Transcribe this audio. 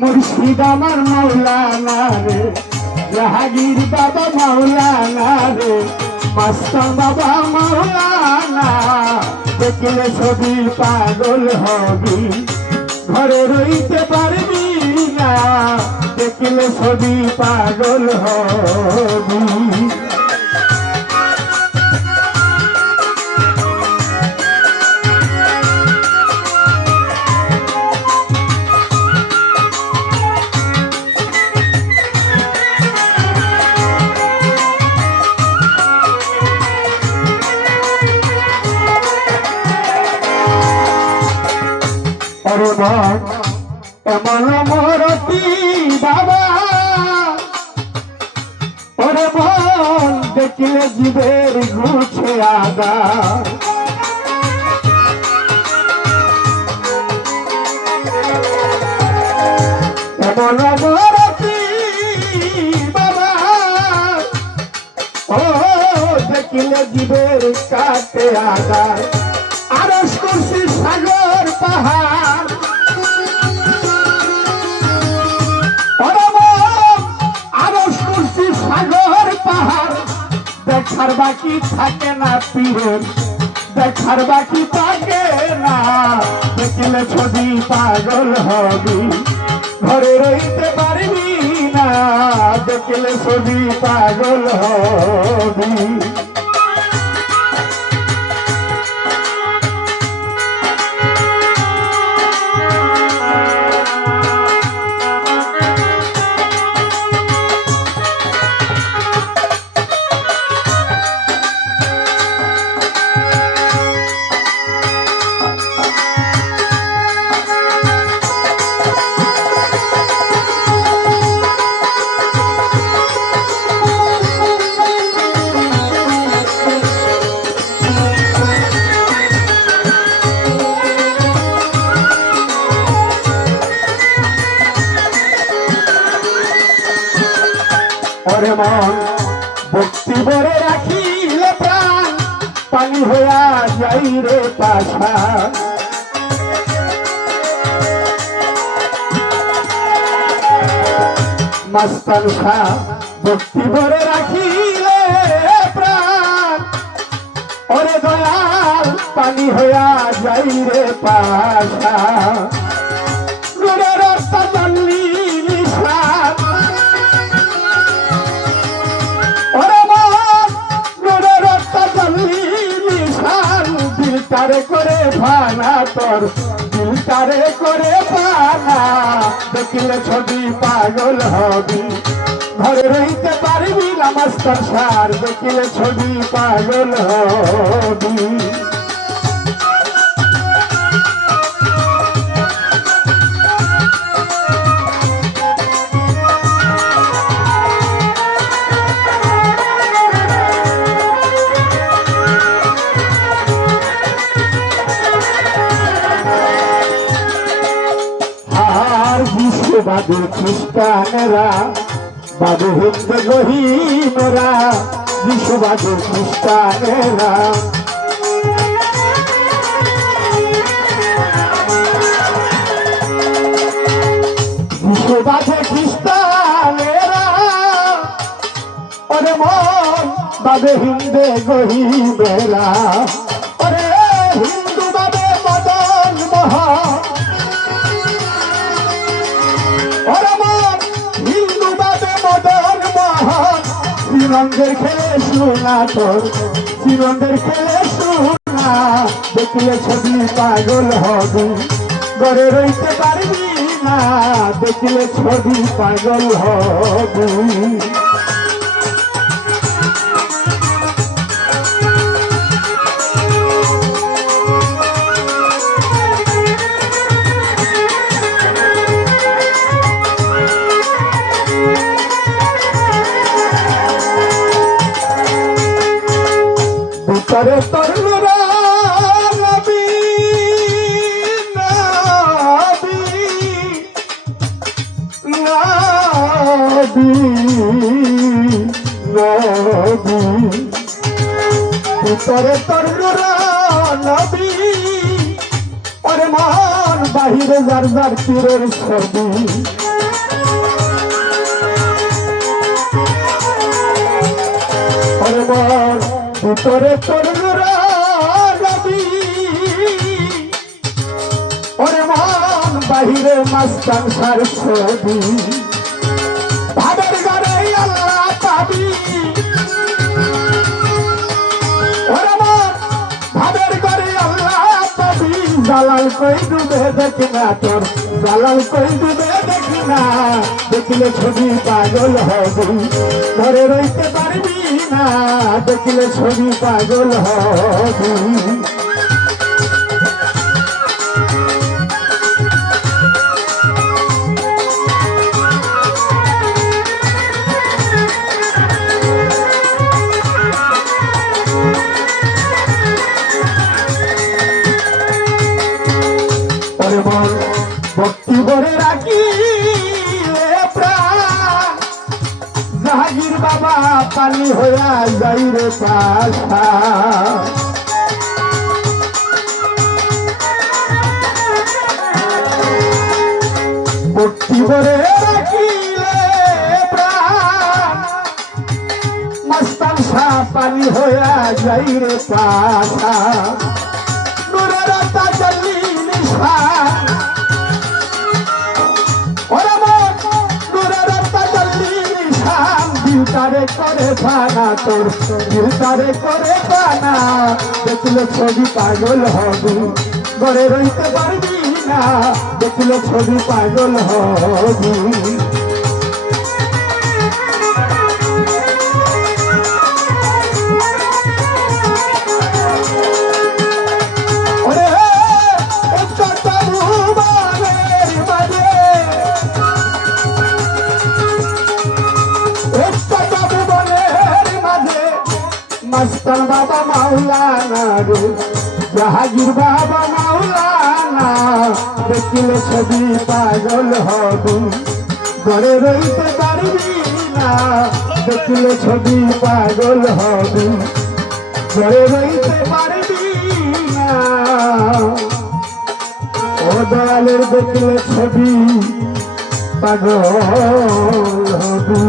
মুর্শিদ আমার মাওলানা রে, জাহাঙ্গীর বাবা মাওলানা রে, মাস্টার বাবা মাওলানা। দেখলে ছবি পাগল হবি, ঘরে রইতে পারবি না। দেখলে ছবি পাগল হবি। ওরে মন এমন মরতি বাবা, ওরে মন দেখলে জীবের গুছে আগা। এমন মরতি বাবা, ও দেখলে জীবের কাটে আগা। আরশ কুরসি সাগর পাহাড়, আরশ কুরসি সাগর পাহাড়। দেখার বাকি থাকে না পীরের, দেখার বাকি থাকে না। দেখলে ছবি পাগল হবি, ঘরে রইতে পারবি না। দেখলে ছবি পাগল হবি। ওরে মন ভক্তি ভরে রাখিলে প্রাণ, পানি হইয়া যাই রে পাশা। মাস্তান শাহ ভক্তি ভরে রাখিলে প্রাণ, ওরে দয়াল পানি হইয়া যাই রে পাশা। গুরের রাস্তা চললি নিশান, দিলটারে করে ভানা তোর, দিলটারে করে ভানা। দেখলে ছবি পাগল হবি, ঘরে রইতে পারবি না মাস্টার সার। দেখলে ছবি পাগল হবি। বাদে খ্রিস্টানেরা, বাদে হিন্দু গহিমেরা, বিশ্ববাদে খ্রিস্টানেরা। বিশ্ববাদে খ্রিস্টানেরা, ওরে মন বাদে হিন্দু গহিমেরা। ওরে হিন্দু বাদে মদন মোহন, হিন্দু বাদে মদন মোহন। শ্রীরঙ্গের খেলে শোনা তোর, শ্রীরঙ্গের খেলে শোনা। দেখলে ছবি পাগল হবি, ঘরে রইতে পারবি না। দেখলে ছবি পাগল হবি। ভিতরে তোর নবী নবী নবী, ভিতরে তোর নবী। ওরে মন বাহিরে যার যার পীরের ছবি, ভিতরে তোর রবি ওরে মন বাহিরে মাস্তান সার ছবি ভাবের ঘরে আল্লাহ পাবি ওরে মন ভাবের ঘরে আল্লাহ পাবি জালাল কই ডুবে দেখি না তোর জালাল কই ডুবে দেখি না দেখলে ছবি পাগল হবি ঘরে রইতে পারবি না দেখলে ছবি পাগল হবি ভক্তি ভরে রাখি জাহাঙ্গীর বাবা পানি হইয়া যাই রে পাশা ভক্তি ভরে রাখিলে মাস্তান শাহ পানি হইয়া যাই রে পাশা নুরের তাজাল্লি নিশান দিলটারে করে পানা তোর দিলটারে করে পানা দেখলে ছবি পাগল হবি ঘরে রইতে পারবি না দেখলে ছবি পাগল হবি মাস্টার বাবা মাওলানা রে জাহাঙ্গীর বাবা মাওলানা দেখলে ছবি পাগল হবি ঘরে রইতে পারবি না দেখলে ছবি পাগল হবি ঘরে রইতে পারবি না ও দয়ালের দেখলে ছবি পাগল হবি